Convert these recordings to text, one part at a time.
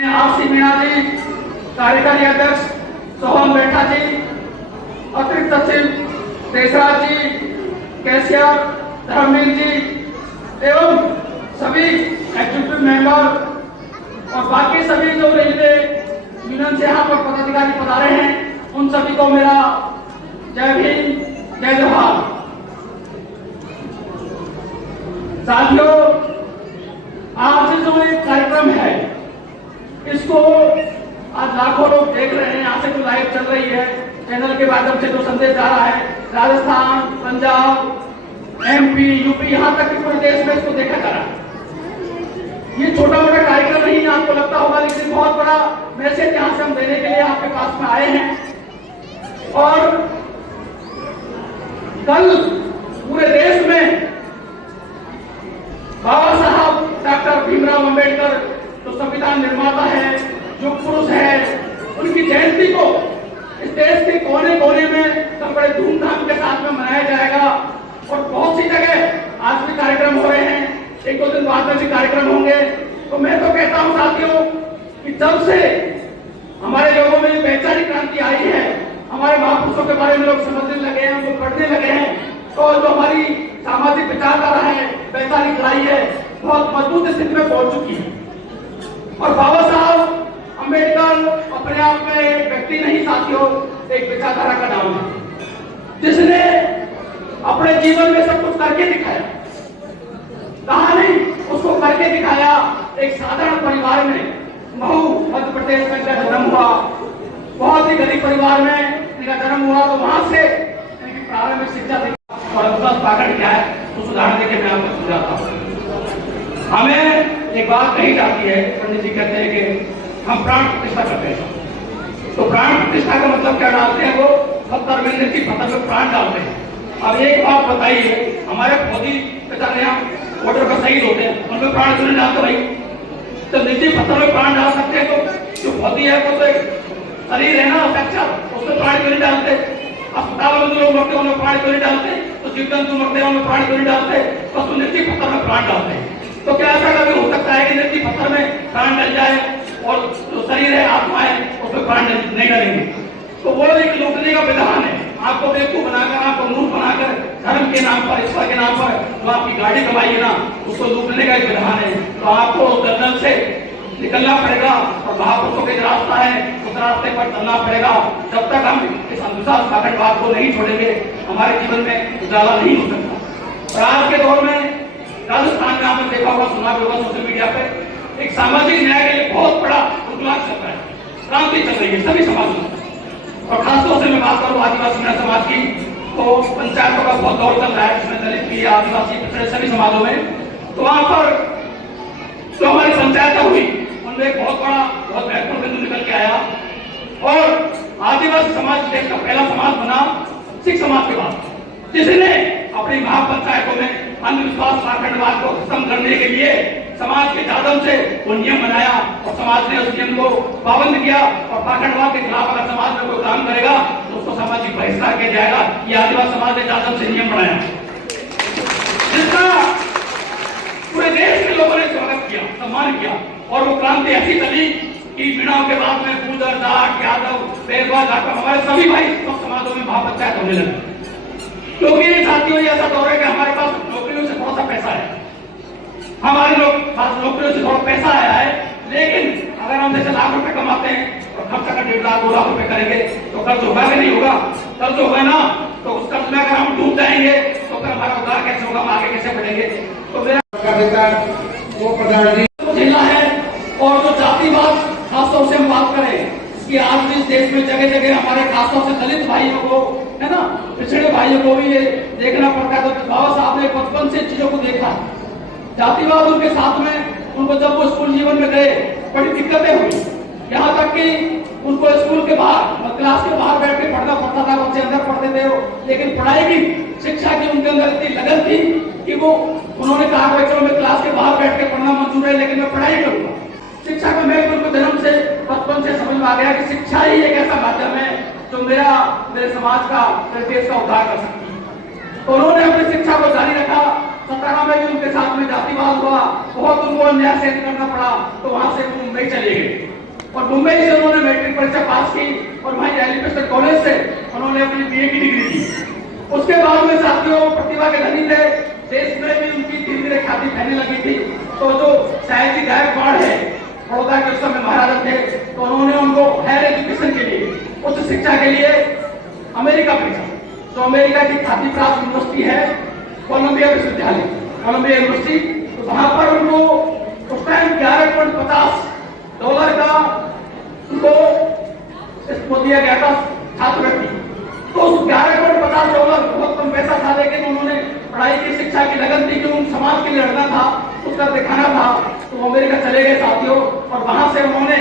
आपसी मीणा जी, कार्यकारी अध्यक्ष सोहम बैठा जी, अतिरिक्त सचिव देशराज जी, कैशियर धर्मवीर जी एवं सभी एग्जीक्यूटिव मेंबर और बाकी सभी जो रेलवे यूनियन से यहाँ पर पदाधिकारी पधारे हैं, उन सभी को मेरा जय भीम जय जोहार। साथियों, आज जो एक कार्यक्रम है इसको आज लाखों लोग देख रहे हैं। यहाँ से जो लाइव चल रही है चैनल के माध्यम से जो संदेश जा रहा है, राजस्थान, पंजाब, एमपी, यूपी, यहाँ तक कि पूरे देश में इसको देखा जा रहा है। ये छोटा मोटा कार्यक्रम नहीं आपको लगता होगा, लेकिन बहुत बड़ा मैसेज यहाँ से हम देने के लिए आपके पास में आए हैं। और कल पूरे देश में बाबा साहब डॉक्टर भीमराव अंबेडकर जो संविधान निर्माता है, जो पुरुष है, उनकी जयंती को इस देश के कोने कोने में सब बड़े धूमधाम के साथ में मनाया जाएगा। और बहुत सी जगह आज भी कार्यक्रम हो रहे हैं, एक दो दिन बाद में भी कार्यक्रम होंगे। तो मैं तो कहता हूं साथियों कि जब से हमारे लोगों में वैचारिक क्रांति आई है, हमारे महापुरुषों के बारे में लोग समझने लगे हैं, उनको पढ़ने लगे हैं, तो जो हमारी सामाजिक विचारधारा है, वैचारिक लड़ाई है, बहुत मजबूत स्थिति में पहुंच चुकी है। और बाबा साहब अंबेडकर अपने आप में एक व्यक्ति नहीं साथियों, एक विचारधारा का नाम है, जिसने अपने जीवन में सब कुछ करके दिखाया। कहा नहीं, उसको करके दिखाया। एक साधारण परिवार में, महू मध्य प्रदेश में इनका जन्म हुआ, बहुत ही गरीब परिवार में इनका जन्म हुआ। तो वहां से इनकी प्रारंभिक शिक्षा दी। और पाखंड क्या है उस उदाहरण देकर मैं आपको समझाता हूँ। हमें एक बात कही जाती है, पंडित जी कहते हैं कि हम प्राण प्रतिष्ठा करते हैं। तो प्राण प्रतिष्ठा का मतलब क्या डालते हैं? वो पत्थर में निर्जीव पत्थर में प्राण डालते हैं। अब एक बात बताइए, हमारे फौजी बेचारे यहाँ बॉर्डर पर शहीद होते हैं, उनमें प्राण क्यों नहीं डालते भाई? तो निर्जीव पत्थर में प्राण डाल सकते हैं, तो जो फौजी है वो तो एक शरीर है ना, फ्रैक्चर, उसमें प्राण क्यों नहीं डालते? अस्पताल में जो लोग मरते हैं उनमें प्राण क्यों नहीं डालते? तो जीव जंतु मरते हैं उनमें प्राण क्यों नहीं डालते? बस तो निर्जीव पत्थर में प्राण डालते हैं। तो क्या ऐसा कभी हो सकता है कि निर्जीव पत्थर में प्राण डल जाए और जो शरीर है, आत्मा है, उसमें प्राण नहीं डलेंगे? तो वो एक लूटने का विधान है। आपको बेवकूफ बनाकर, आपको मूर्ख बनाकर, धर्म के नाम पर, ईश्वर के नाम पर जो आपकी गाड़ी कमाई है ना, उसको लूटने का एक विधान है। तो आपको दलदल से निकलना पड़ेगा और महापुरुषों के जो रास्ता है उस रास्ते पर चलना पड़ेगा। जब तक हम इस अंधविश्वास पाखंडवाद को नहीं छोड़ेंगे, हमारे जीवन में उजाला नहीं हो सकता। और आज के दौर में राजस्थान में आपने देखा होगा, सुना भी होगा सोशल मीडिया पे, एक सामाजिक न्याय के लिए बहुत बड़ा उद्योग चल रहा है, क्रांति चल रही है सभी समाजों में। और खासतौर से मैं बात करूं आदिवासी समाज की, तो पंचायतों का बहुत दौर चल रहा है, जिसमें दलित की, आदिवासी पिछड़े सभी समाजों में। तो वहां पर जो हमारी पंचायतें हुई, उनमें एक बहुत महत्वपूर्ण बिंदु निकल के आया। और आदिवासी समाज देश का पहला समाज बना सिख समाज के बाद, जिसने अपनी महापंचायतों में अंधविश्वास पाखंडवाद को खत्म करने के लिए समाज के माध्यम से वो नियम बनाया और समाज ने उस नियम को पाबंद किया। और पाखंडवाद के खिलाफ अगर समाज में कोई काम करेगा तो उसको सामाजिक बहिष्कार किया जाएगा। ये आदिवासी समाज ने माध्यम से नियम बनाया, जिसका पूरे देश के लोगों ने स्वागत किया, सम्मान किया। और वो क्रांति ऐसी चली कि मीणाओं के बाद में गुर्जर, जाट, यादव, पेशवा, जाटव, हमारे सभी भाई सब समाजों में महापंचायत होने लगे। क्योंकि साथियों ये ऐसा दौर है कि हमारे पास नौकरियों से थोड़ा सा पैसा है, हमारे लोग पास नौकरियों से थोड़ा पैसा आया है। लेकिन अगर हम जैसे लाख रुपए कमाते हैं और खर्च अगर 1.5 लाख 2 लाख रुपए करेंगे तो कर्ज होगा कि नहीं होगा? कर्ज होगा ना। तो उस कर्ज में अगर हम डूब जाएंगे तो फिर हमारा उद्धार कैसे होगा, हम आगे कैसे बढ़ेंगे? तो मेरा वो प्रधान जिला है। और जो जातिवाद खासतौर से हम बात करें कि आज भी देश में जगह जगह हमारे खासतौर से दलित भाइयों को, है ना, पिछड़े भाइयों को भी ये देखना पड़ता है। तो बाबा साहब ने बचपन से चीजों को देखा। जातिवाद उनके साथ में, उनको जब वो स्कूल जीवन में गए बड़ी दिक्कतें हुई। यहाँ तक कि उनको स्कूल के बाहर, क्लास के बाहर बैठ के पढ़ना पड़ता था। बच्चे अंदर पढ़ते थे, लेकिन पढ़ाई की, शिक्षा की उनके अंदर इतनी लगन थी कि वो उन्होंने कहा बच्चों में क्लास के बाहर बैठ के पढ़ना मंजूर है, लेकिन मैं पढ़ाई करूंगा। शिक्षा का महत्व उनको जन्म से, बचपन से समझ में आ गया कि शिक्षा ही एक ऐसा माध्यम है जो मेरे समाज का, मेरे देश का उद्धार कर सकती है। तो उन्होंने अपनी शिक्षा को जारी रखा। 17 में भी उनके साथ में जातिवाद हुआ, बहुत उनको अन्याय सहन करना पड़ा। तो वहां से वो मुंबई चले गए। और मुंबई से उन्होंने मैट्रिक परीक्षा पास की और वहीं एलिफेंट कॉलेज से उन्होंने अपनी बीए की डिग्री दी। उसके बाद में साथियों प्रतिभा के धनी थे, देश में भी उनकी धीरे धीरे ख्याति फैलने लगी थी। तो जो सयाजी गायकवाड़ है, बड़ौदा के उस समय महाराजा थे, तो उन्होंने उनको हायर एजुकेशन के लिए, उच्च शिक्षा के लिए अमेरिका भेजा। तो अमेरिका की ख्याति प्राप्त यूनिवर्सिटी है कोलंबिया विश्वविद्यालय, कोलंबिया यूनिवर्सिटी। तो वहां पर उनको उस टाइम $11.50 का उनको दिया गया था छात्रवृत्ति। तो उस $11.50 बहुत कम पैसा था, लेकिन उन्होंने पढ़ाई की शिक्षा की लगन थी कि उन समाज के लिए लड़ना था, उसका दिखाना था। तो अमेरिका चले गए साथियों और वहां से उन्होंने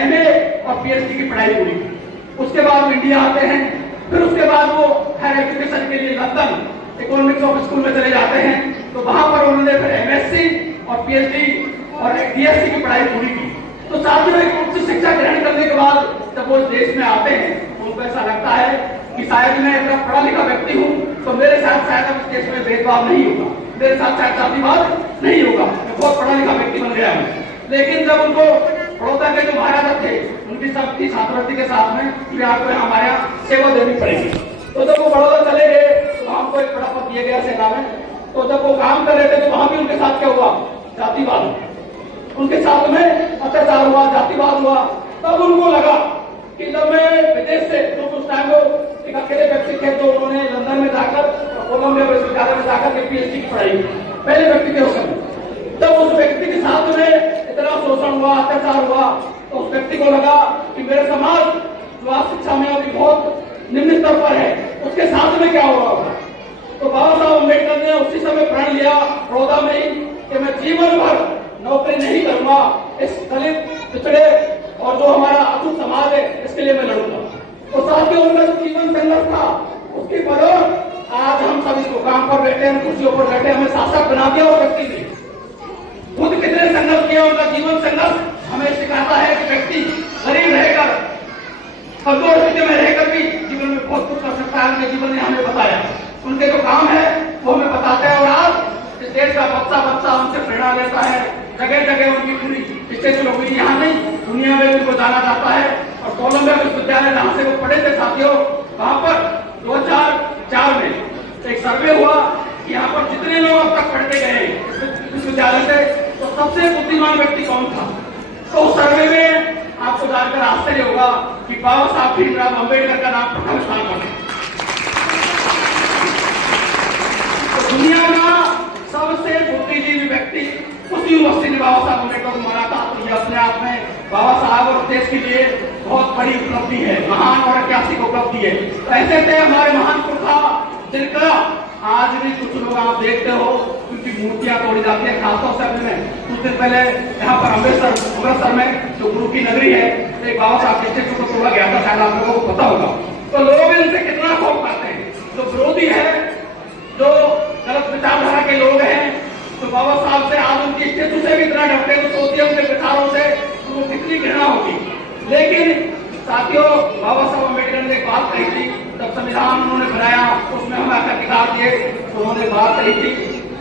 एमए और पीएचडी की पढ़ाई पूरी की। उसके बाद इंडिया आते हैं, फिर उसके बाद वो हायर एजुकेशन के लिए लंदन इकोनॉमिक्स ऑफ स्कूल में चले जाते हैं। तो वहां पर उन्होंने फिर एमएससी और पीएचडी और बीएससी की पढ़ाई पूरी की। तो साथियों एक उच्च शिक्षा ग्रहण करने के बाद जब वो देश में आते हैं तो उनको ऐसा लगता है कि शायद मैं इतना पढ़ा लिखा व्यक्ति हूँ, तो मेरे साथ शायद अब इस देश में भेदभाव नहीं होगा, मेरे साथ शायद जातिवाद नहीं होगा, मैं बहुत पढ़ा लिखा व्यक्ति बन गया हूँ। लेकिन जब उनको बड़ौदा के जो महाराजा थे उनकी सबकी छात्रवृत्ति के साथ में कि आपको हमारे यहाँ सेवा देनी पड़ेगी। तो जब वो बड़ौदा चले गए तो वहां को एक बड़ा पद दिया गया सेना में। तो जब वो काम कर रहे थे तो वहां भी उनके साथ क्या हुआ, जातिवाद, उनके साथ में अत्याचार हुआ, जातिवाद हुआ। तब उनको लगा कि जब मैं विदेश से, तो उस टाइम वो एक अकेले व्यक्ति थे, तो उन्होंने लंदन में जाकर कोलंबिया विश्वविद्यालय में जाकर के पीएचडी की पढ़ाई, पहले व्यक्ति थे उस समय। तब उस व्यक्ति के साथ में इतना शोषण हुआ, अत्याचार हुआ, तो उस व्यक्ति को लगा कि मेरे समाज स्वास्थ्य शिक्षा में अभी बहुत निम्न स्तर पर है, उसके साथ में क्या हो रहा होगा। तो बाबा साहब अम्बेडकर ने उसी समय प्रण लिया बड़ौदा में ही कि मैं जीवन भर नौकरी नहीं करूंगा, इस दलित पिछड़े और जो हमारा अछूत समाज है इसके लिए मैं लड़ूंगा। तो साथियों उनका जो जीवन संघर्ष था उसकी बदौलत आज हम सब इस मुकाम पर बैठे हैं, कुर्सियों पर बैठे, हमें शासक बना दिया और व्यक्ति ने खुद कितने संघर्ष किया। उनका जीवन संघर्ष हमें सिखाता है कि व्यक्ति गरीब रहकर, कमजोर स्थिति में रहकर भी जीवन में बहुत कुछ कर सकता है। उनके जीवन ने हमें बताया, उनके जो काम है वो हमें बताते हैं। और आज इस देश का बच्चा उनसे प्रेरणा लेता है, जगह जगह उनकी पूरी स्टेचू हुई, यहाँ नहीं दुनिया में उनको जाना जाता है। और कोलंबिया विश्वविद्यालय जहाँ से वो पढ़े थे साथियों, वहाँ पर 2004 में एक सर्वे हुआ कि यहाँ पर जितने लोग अब तक पढ़ते गए विश्वविद्यालय से, तो सबसे बुद्धिमान व्यक्ति कौन था। तो उस सर्वे में आपको जानकर आश्चर्य होगा कि बाबा साहब भीमराव अम्बेडकर का नाम प्रथम स्थान पर है। तो दुनिया का सबसे बुद्धिजीवी व्यक्ति उस यूनिवर्सिटी ने बाबा साहब अम्बेडकर को माना था। तो ये अपने आप में बाबा साहब और देश के लिए बहुत बड़ी उपलब्धि है, महान और ऐतिहासिक उपलब्धि है। तो ऐसे थे हमारे महान पुरखा जिनका आज भी कुछ लोग आप देखते हो उनकी मूर्तियां तोड़ी जाती है। खासतौर से अपने कुछ दिन पहले यहाँ पर अमृतसर में जो गुरु की नगरी है, तो एक बाबा साहब के स्टेचू को तोड़ा गया था, शायद आप लोगों को पता होगा। तो लोग इनसे कितना खौफ करते हैं, जो विरोधी है, जो गलत विचारधारा के लोग हैं, तो बाबा साहब से आज उनकी स्टेचू से भी इतना डरते हैं, तो सोचिए उनके विचारों से उनको कितनी घृणा होगी। लेकिन साथियों बाबा साहब अम्बेडकर ने एक बात कही थी, जब संविधान उन्होंने बनाया उसमें हमें अधिकार दिए, तो उन्होंने बात कही थी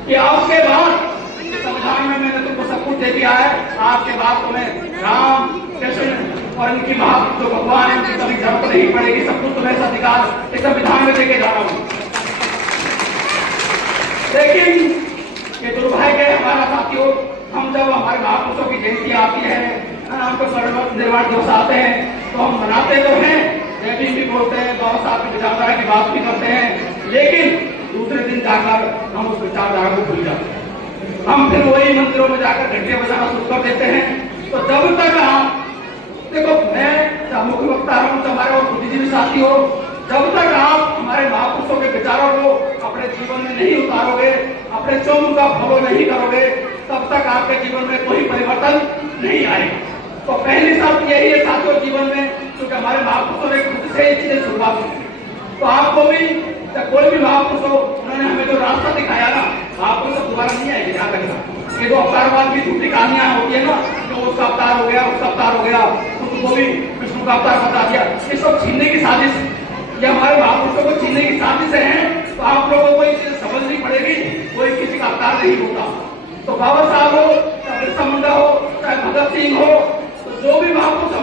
कि आपके बाद संविधान में मैंने तुमको सब कुछ दे दिया है, आपके बाद तुम्हें राम कृष्ण और इनकी जो भगवान है उनकी कभी जरूरत नहीं पड़ेगी, सब कुछ तुम्हें अधिकार इस संविधान में देके जा रहा हूँ। लेकिन ये दुर्भाग्य है हमारा साथियों, हम जब हमारे महापुरुषों की जयंती आती है, हमको निर्वाण दिवस आते हैं, तो हम मनाते तो हैं, जय भी बोलते हैं, बाबा साहब की विचारधारा की बात भी करते हैं, लेकिन दूसरे दिन जाकर हम उस विचारधारा को भूल जाते हैं। हम फिर वही मंदिरों में जाकर घंटे बजाना शुरू कर देते हैं। तो जब तक आप देखो, मैं मुख्य वक्ता हूँ, हमारे और बुद्धिजीवी साथी हो, जब तक आप हमारे महापुरुषों के विचारों को अपने जीवन में नहीं उतारोगे, अपने चोम का फॉलो नहीं करोगे, तब तक आपके जीवन में कोई परिवर्तन नहीं आएगा। तो पहली शर्त यही है साथियों जीवन में, क्योंकि हमारे महापुरुषों ने खुद से ये चीजें शुरुआत की। तो आपको भी कोई भी महापुरुष हो, उन्होंने हमें जो रास्ता दिखाया ना, महापुरुष दोबारा नहीं आएंगे। ध्यान रखना, ये जो अवतारवाद की झूठी कहानियां होती है ना, जो उसका अवतार हो गया, उसका अवतार हो गया, उसको भी विष्णु का अवतार बता दिया, ये सब छीनने की साजिश, ये हमारे महापुरुषों को छीनने की साजिश है। तो आप लोगों को ये चीज समझनी पड़ेगी, कोई किसी का अवतार नहीं होता। तो बाबा साहब हो, चाहे बिरसा मुंडा हो, चाहे भगत सिंह हो, तो जो भी महापुरुष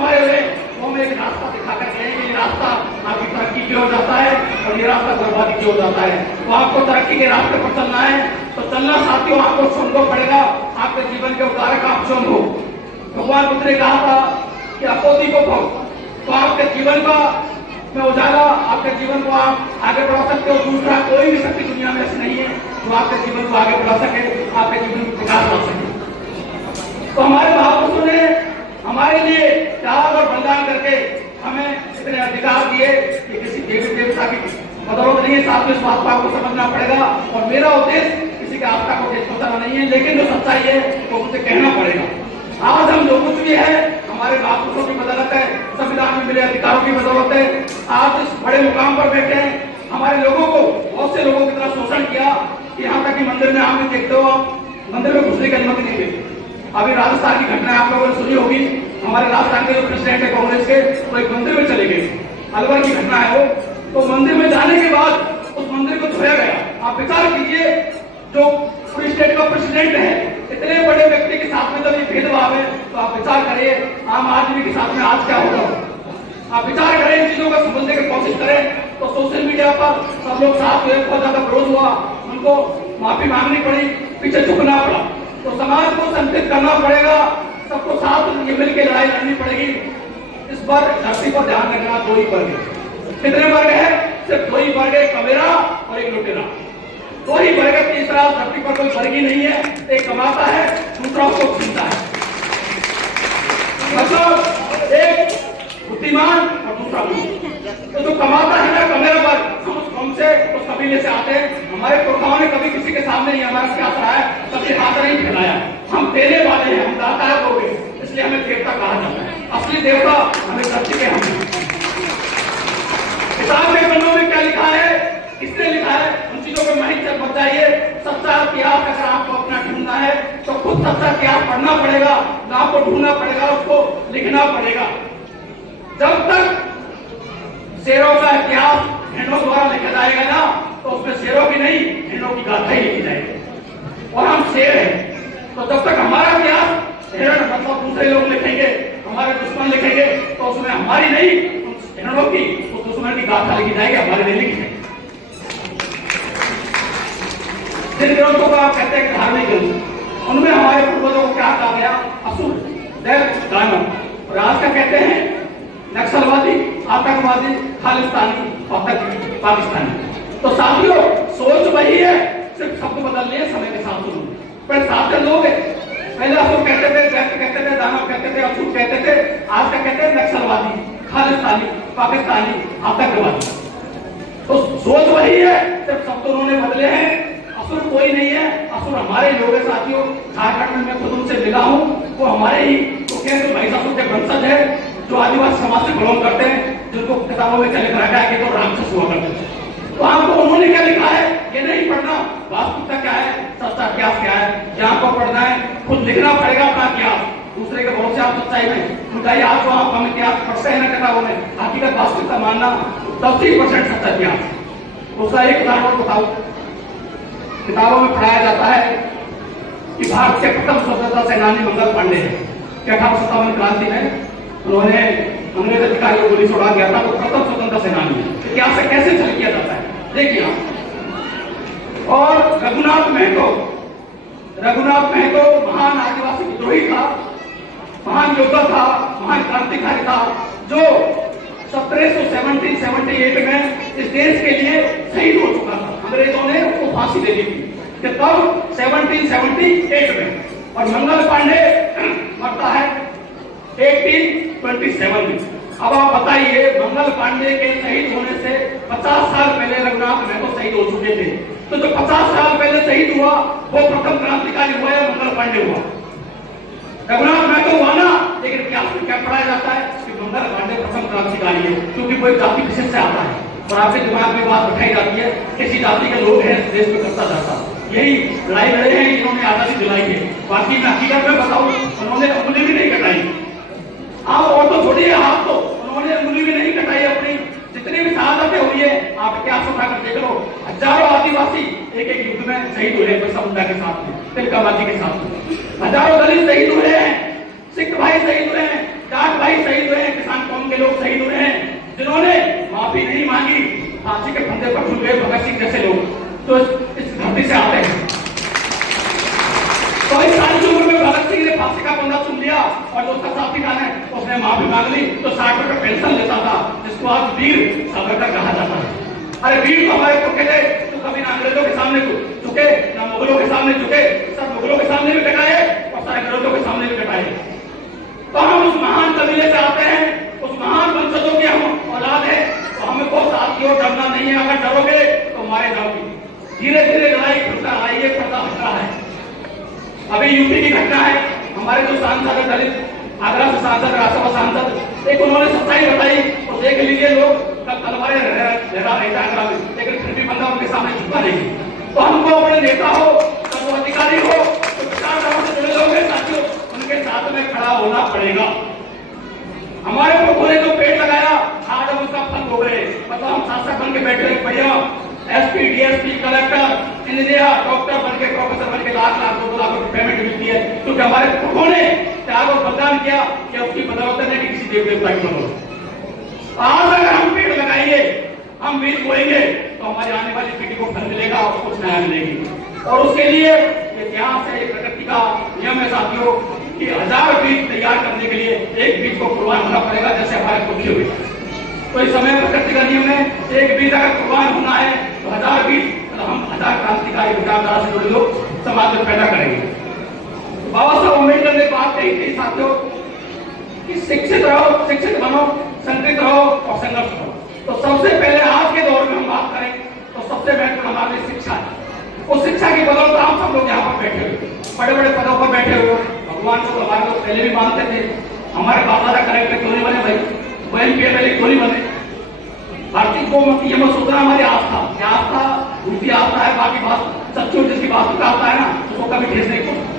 के रास्ते पर चलना है तो चलना साथियों आपको स्वयं को पड़ेगा। आपके जीवन के उद्धारक आप स्वयं हो। भगवान बुद्ध ने कहा था कि अपोति को भव, तो आपके जीवन का में उजाला, आपके जीवन को आप आगे बढ़ा सकते हो। दूसरा कोई भी शक्ति दुनिया में ऐसी नहीं है जो आपके जीवन को आगे बढ़ा सके, आपके जीवन को विकास ला सके। तो हमारे महापुरुषों ने हमारे लिए त्याग और बलिदान करके हमें इतने अधिकार दिए कि किसी देवी देवता की बदौलत नहीं है। साथ में इस बात को आपको समझना पड़ेगा। और मेरा उद्देश्य किसी की आस्था को पहुंचाना नहीं है, लेकिन जो सच्चाई है वो मुझे कहना पड़ेगा। आज हम जो कुछ भी है हमारे महापुरुषों की बदौलत है, संविधान में मिले अधिकारों की बदौलत है। आज इस बड़े मुकाम पर बैठे हैं। हमारे लोगों को, बहुत से लोगों की तरह शोषण किया कि यहाँ तक कि मंदिर में आप देखते हो, आप मंदिर में घुसने की अनुमति नहीं देते। अभी राजस्थान की घटना आप लोगों ने सुनी होगी। हमारे राजस्थान के जो प्रेसिडेंट है कांग्रेस के, वो एक मंदिर में चले गए। अलवर की घटना है वो। तो मंदिर में जाने के बाद उस मंदिर को छुआ गया। आप विचार कीजिए, जो पूरी स्टेट का प्रेसिडेंट है, इतने बड़े व्यक्ति के साथ में जब ये भेदभाव है, तो आप विचार करिए आम आदमी के साथ में आज क्या होगा। आप विचार करें, इन चीजों को समझने की कोशिश करें। तो सोशल मीडिया पर सब लोग साथ हुए, बहुत ज्यादा विरोध हुआ, उनको माफी मांगनी पड़ी, पीछे झुकना पड़ा। तो समाज को संतुलित करना पड़ेगा, सबको साथ मिल के लड़ाई लड़नी पड़ेगी। इस बार धरती पर ध्यान रखना, दो ही वर्ग है। कितने वर्ग है? सिर्फ दो ही वर्ग है, कबीरा और एक लुटेरा। दो ही वर्ग, तीसरा धरती पर कोई वर्ग ही नहीं है। एक कमाता है, दूसरा उसको छीनता है। मतलब एक बुद्धिमान और दूसरा मूर्ख। तो जो कमाता है ना, कबीरा वर्ग, हमसे उस कबीले से आते हैं। हमारे पुरखाओं ने कभी किसी के सामने नहीं हमारा क्या कहा है, कभी हाथ नहीं फैलाया। हम देने वाले हैं, हम दाता हो गए, इसलिए हमें देवता कहा जाता है। असली देवता हमें धरती के हम। किताब के पन्नों में क्या लिखा है, किसने लिखा है, उन चीजों को नहीं चल बताइए। सच्चा इतिहास अगर आपको अपना ढूंढना है तो खुद सच्चा इतिहास पढ़ना पड़ेगा, आपको ढूंढना पड़ेगा, उसको लिखना पड़ेगा। जब तक शेरों का इतिहास हिरणों द्वारा लिखा जाएगा ना, तो उसमें शेरों की नहीं, हिरणों की गाथा ही लिखी जाएगी। और हम शेर हैं, तो जब तक हमारा इतिहास हिरण मतलब दूसरे लोग लिखेंगे, हमारे दुश्मन लिखेंगे, तो उसमें हमारी नहीं, हिरणों की, उस दुश्मन की गाथा लिखी जाएगी, हमारे नहीं लिखी जाएगी। जिन ग्रंथों को आप कहते हैं धार्मिक ग्रंथ, उनमें हमारे पूर्वजों को क्या कहा गया? असुर, दैव, दानव। और आज का कहते हैं नक्सलवादी, आतंकवादी, खालिस्तानी, पाकिस्तानी। तो साथियों, सोच वही है, सिर्फ शब्द बदल लिए समय के साथ। सुनो, पर साथ लोग पहले असुर कहते थे, दैव कहते थे, दानव कहते थे, असुर कहते थे। आज का कहते हैं नक्सलवादी, खालिस्तानी, पाकिस्तानी, आतंकवादी। तो सोच वही है, सिर्फ शब्द उन्होंने बदले हैं। असुर कोई नहीं है, असुर हमारे लोग हैं साथियों। झारखंड में मैं खुद उनसे मिला हूँ, वो हमारे ही तो कहते महिषासुर के वंशज है, जो आदिवासी समाज से बिलोंग करते हैं, जिनको किताबों में क्या लिखा रखा है कि तो राक्षस हुआ करते थे। तो आपको उन्होंने क्या लिखा है ये नहीं पढ़ना। वास्तविकता क्या है, सच्चा इतिहास क्या है, यहाँ को पढ़ना है, खुद लिखना पड़ेगा अपना इतिहास। दूसरे के बहुत से आप सच्चाई में उठाइए। आज तो आप हम इतिहास पढ़ते हैं ना किताबों में, हकीकत वास्तविकता मानना 10% सच्चा इतिहास। उसका एक उदाहरण बताओ। किताबों में पढ़ाया जाता है कि भारत के प्रथम स्वतंत्रता सेनानी मंगल पांडे है। 1857 क्रांति में उन्होंने अंग्रेज अधिकारी को गोली छोड़ा गया था, तो प्रथम स्वतंत्रता सेनानी इतिहास से कैसे चल किया जाता है देखिए आप। और रघुनाथ महतो महान आदिवासी विद्रोही था, महान योद्धा था, महान क्रांतिकारी था, जो 1778 में इस देश के लिए शहीद हो चुका था। अंग्रेजों ने उसको फांसी दे दी थी कि तब 1778 में। और मंगल पांडे मरता है 1827 में। अब आप बताइए, मंगल पांडे के शहीद होने से 50 साल पहले रघुनाथ महतो शहीद हो चुके थे। तो जो 50 साल पहले शहीद हुआ वो प्रथम क्रांतिकारी हुआ या मंगल पांडे हुआ? रघुनाथ महतो हुआ ना। लेकिन इतिहास में क्या पढ़ाया जाता है कि मंगल पांडे प्रथम क्रांतिकारी है, क्योंकि वो जाति विशेष से आता है। और आपके दिमाग में बात बैठाई जाती है किसी जाति के लोग हैं देश में करता जाता। यही लड़ाई लड़े हैं, इन्होंने आजादी दिलाई है। बाकी मैं हकीकत में बताऊं, उन्होंने उंगली भी नहीं कटाई। आप और तो छोड़िए, हाथ तो उन्होंने उंगली भी नहीं कटाई अपनी। जितनी भी शहादतें हुई है आप इतिहास उठाकर देख लो। हजारों आदिवासी एक एक युद्ध में शहीद हुए हैं, बिरसा मुंडा के साथ में, तिलका मांझी के साथ में। हजारों दलित शहीद हुए हैं, सिख भाई शहीद हुए हैं, जाट भाई शहीद हुए हैं, किसान कौम के लोग शहीद हुए हैं, जिन्होंने माफी नहीं मांगी, फांसी के फंदे पर झूल गए भगत सिंह जैसे लोग। तो इस था ना, उसने माफी मांग ली तो 60 रुपए पेंशन लेता था, जिसको आज वीर सावरकर कहा जाता है। अरे वीर तो हमारे पुरखे थे, तो कभी ना अंग्रेजों के सामने झुके, ना मुगलों के सामने झुके, सब मुगलों के सामने भी कटाए और सारे अंग्रेजों के सामने भी कटाए। तो हम उस महान कबीले से आते हैं, उस महान वंशजों की हम औलाद है, तो हमें को साथियों डरना नहीं है। अगर डरोगे तो मारे जाओगे। धीरे धीरे लड़ाई खुलता आइए पर्दा हट रहा है। अभी यूपी की घटना है, हमारे जो सांसद है दलित, आगरा से सांसद, राज्यसभा सांसद, एक उन्होंने सच्चाई बताई और देख लीजिए लोग कब तलवारें लहरा रहे थे आगरा में, लेकिन फिर भी बंदा उनके सामने झुका नहीं। तो हमको अपने नेता हो, सब अधिकारी हो, तो विचारधारा से जुड़े लोग हैं साथियों, उनके साथ में खड़ा होना पड़ेगा। हमारे प्रभु ने जो पेड़ लगाया, आज हम उसका फल भोग रहे। मतलब हम शासक बन के बैठे बढ़िया SP, DSP, collector, engineer, doctor बन के, प्रोफेसर बन के लाख लाख 2 लाख रुपए पेमेंट मिलती है, क्योंकि हमारे प्रभु ने त्याग और बलिदान किया कि उसकी बदौलत नहीं कि किसी देव देवता की बदौलत। आज अगर हम पेड़ लगाएंगे, हम बीज बोएंगे, तो हमारी आने वाली पीढ़ी को फल मिलेगा और कुछ नया मिलेगी। और उसके लिए इतिहास है, प्रकृति का नियम है साथियों कि 1000 बीज तैयार करने के लिए एक बीज को कुर्बान होना पड़ेगा, जैसे हमारे पुरखे हुए। तो इस समय प्रकृति का नियम है, एक बीज अगर कुर्बान होना है तो 1000 बीज, मतलब हम 1000 क्रांतिकारी विचारधारा से जुड़े लोग समाज में पैदा करेंगे। बाबा साहब अम्बेडकर ने बात कही थी साथियों कि शिक्षित रहो, शिक्षित बनो, संगठित रहो और संघर्ष करो। तो सबसे पहले आज के दौर में हम बात करें तो सबसे महत्वपूर्ण हमारे लिए शिक्षा है। उस शिक्षा की बदौलत हम सब लोग यहाँ पर बैठे हुए, बड़े बड़े पदों पर बैठे हुए। भगवान को हमारे लोग पहले भी मानते थे, हमारे बाप दादा कलेक्टर क्यों नहीं बने भाई, वही पहले क्यों नहीं बने। भारतीय को ये मत सोचना हमारी आस्था, आस्था उनकी आस्था है, बाकी बात सच्चों जिसकी बात का आता है ना, उसको कभी ठेस नहीं पड़ता।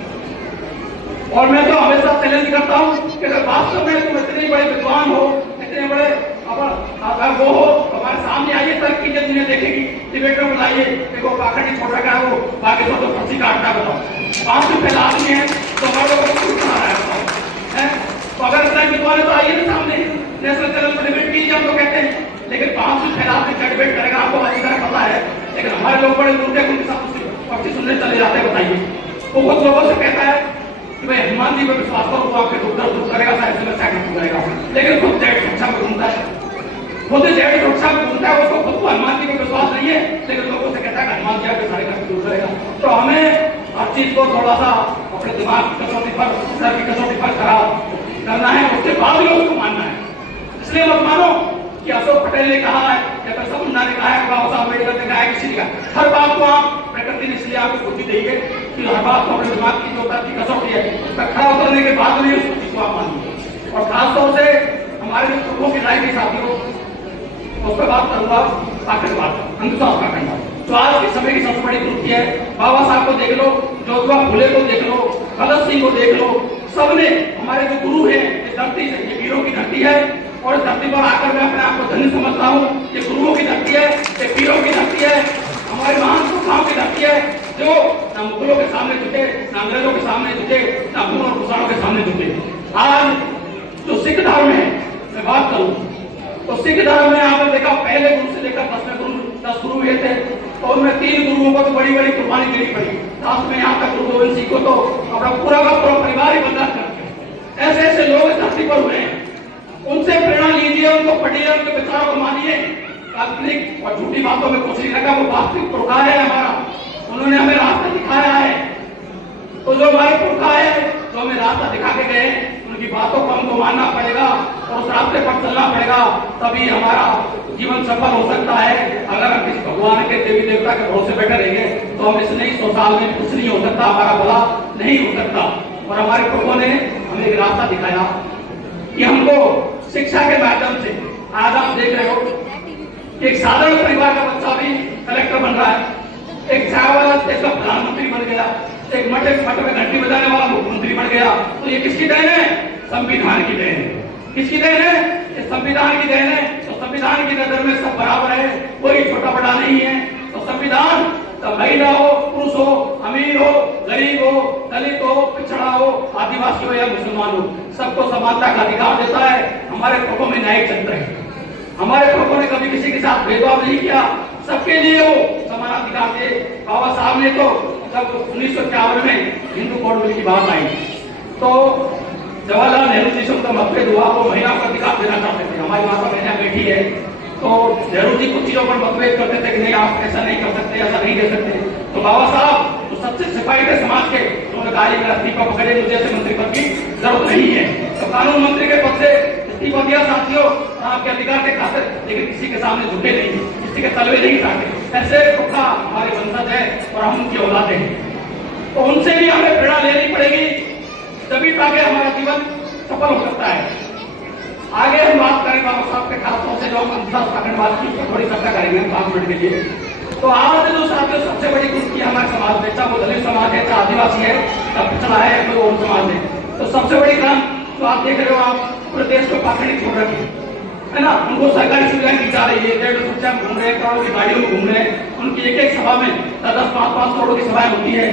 और मैं तो हमेशा चैलेंज करता हूँ कि अगर वास्तव में तुम इतने बड़े विद्वान हो, इतने बड़े अगर वो हो, हमारे सामने आइए, तरक्की की दुनिया देखेगी, डिबेट में बुलाइए, देखो काकड़ी छोड़ रखा है वो, बाकी सब तो पर्ची काटता बताओ, 5 फैला आदमी है तो हमारे लोगों को कुछ बना रहा है। तो अगर इतना विद्वान है तो आइए ना सामने, नेशनल चैनल पर डिबेट कीजिए, हम तो कहते हैं, लेकिन 5 फैला आदमी डिबेट करेगा, आपको अच्छी तरह पता है। लेकिन हमारे लोग बड़े दूर उनके साथ पर्ची सुनने चले जाते हैं। बताइए, वो बहुत लोगों से कहता है कि भाई हनुमान जी पर विश्वास करो तो आपके दुख दर्द दूर करेगा, सारी समस्या खत्म करेगा, लेकिन खुद जेड सुरक्षा में घूमता है, खुद जेड सुरक्षा में घूमता है, उसको खुद को हनुमान जी पर विश्वास नहीं है, लेकिन लोगों से कहता है हनुमान जी आपके सारे कष्ट दूर करेगा। तो हमें हर चीज को थोड़ा सा अपने दिमाग की कसौटी पर, सर की कसौटी पर करना है, उसके बाद भी उसको मानना है। इसलिए मत मानो कि अशोक पटेल ने कहा है या बिरसा मुंडा ने कहा है, बाबा साहब अम्बेडकर ने कहा है, किसी ने कहा, हर बात को आप प्रकृति ने इसलिए आपको बुद्धि दी है कि हर बात को अपने दिमाग की जो की कसौटी है उस पर खड़ा उतरने के बाद भी उस चीज को आप मानिए। और खासतौर से हमारे जो प्रभुओं की राय के साथियों, उस पर बात करूंगा आखिरवाद, अंधविश्वास का खंडा। तो आज के समय की सबसे बड़ी त्रुटि है, बाबा साहब को देख लो, ज्योतिबा फुले को देख लो, भगत सिंह को देख लो, सबने हमारे जो गुरु हैं, इस धरती से, ये वीरों की धरती है, और इस धरती पर आकर मैं अपने आप को धन्य समझता हूँ। ये गुरुओं की धरती है, ये वीरों की धरती है, हमारे महान पुरुषों की धरती है, जो न मुगलों के सामने झुके, न अंग्रेजों के सामने झुके, न खून और कुशाणों के सामने झुके। आज जो सिख धर्म है, मैं बात करूँ तो सिख धर्म में आपने देखा पहले गुरु से लेकर 10 गुरु हुए थे, और उनमें 3 गुरुओं को तो बड़ी बड़ी कुर्बानी देनी पड़ी। साथ में यहाँ तक गुरु गोविंद सिंह को तो अपना पूरा का पूरा परिवार ही बर्बाद कर दिया। ऐसे ऐसे लोग इस धरती पर हुए हैं, उनसे प्रेरणा लीजिए, उनको पढ़िए, उनके विचारों को मानिए। काल्पनिक और झूठी बातों में कुछ नहीं रखा, वो वास्तविक पुरखा है हमारा, उन्होंने हमें रास्ता दिखाया है। तो जो हमारे पुरखा है, जो हमें रास्ता दिखा के गए, उनकी बातों को हमको मानना पड़ेगा और उस रास्ते पर चलना पड़ेगा, तभी हमारा जीवन सफल हो सकता है। अगर हम किसी भगवान के, देवी देवता के भरोसे बैठे रहेंगे तो हम इस नहीं 100 साल में कुछ नहीं हो सकता, हमारा भला नहीं हो सकता। और हमारे प्रभु ने हमें एक रास्ता दिखाया कि हमको शिक्षा के माध्यम से, आज आप देख रहे हो कि एक साधारण परिवार का बच्चा भी कलेक्टर बन रहा है, एक चाय वाला देश का प्रधानमंत्री बन गया, एक मठ में घंटी बजाने वाला मुख्यमंत्री बन गया। तो ये किसकी देन है? संविधान की देन है। किसकी देन है? ये संविधान की देन है। तो संविधान की नजर में सब बराबर है, कोई छोटा बड़ा नहीं है। तो संविधान तो महिला हो, पुरुष हो, अमीर हो, गरीब हो, दलित हो, पिछड़ा हो, आदिवासी हो या मुसलमान हो, सबको समानता का अधिकार देता है। हमारे प्रभु में न्यायिक तंत्र है, हमारे प्रभु ने कभी किसी के साथ भेदभाव नहीं किया, सबके लिए वो समानाधिकार थे। बाबा साहब ने तो जब 1951 में हिंदू कोड बिल की बात आई तो जवाहरलाल नेहरू जी से उनका मतभेद हुआ, वो महिला को अधिकार देना चाहते थे। हमारी माता बहना बैठी है, तो नेहरू जी कुछ चीजों पर मतभेद करते थे कि नहीं आप ऐसा नहीं कर सकते, ऐसा नहीं दे सकते। तो बाबा साहब तो सच्चे सिपाही थे समाज के, उन्होंने कहा मेरा इस्तीफा पकड़े, मुझे ऐसे मंत्री पद की जरूरत नहीं है। तो कानून मंत्री के पद से इस्तीफा दिया साथियों, आपके अधिकार के खातिर, लेकिन किसी के सामने झुके नहीं, किसी के तलवे नहीं काटे। ऐसे पुरखा हमारे वंशज है और हम उनकी औलादे हैं, तो उनसे भी हमें प्रेरणा लेनी पड़ेगी, तभी ताकि हमारा जीवन सफल हो सकता है। आगे हम बात करें बाबा साहब के खासतौर से जो हम अंतरकांडवाद की थोड़ी चर्चा करेंगे 5 मिनट के लिए। तो आज जो साथियों सबसे बड़ी कुर्सी हमारे समाज में, चाहे वो दलित समाज है, चाहे आदिवासी है, चाहे पिछड़ा है, कोई और समाज है, तो सबसे बड़ी काम तो आप देख रहे हो, आप पूरे देश को पाखंडी छोड़ रखी है ना। उनको सरकारी सुविधाएं दी जा रही है, 1.5 घूम रहे हैं, करोड़ों की गाड़ियों में घूम रहे हैं, उनकी एक एक सभा में 10-5 करोड़ की सभाएं होती है।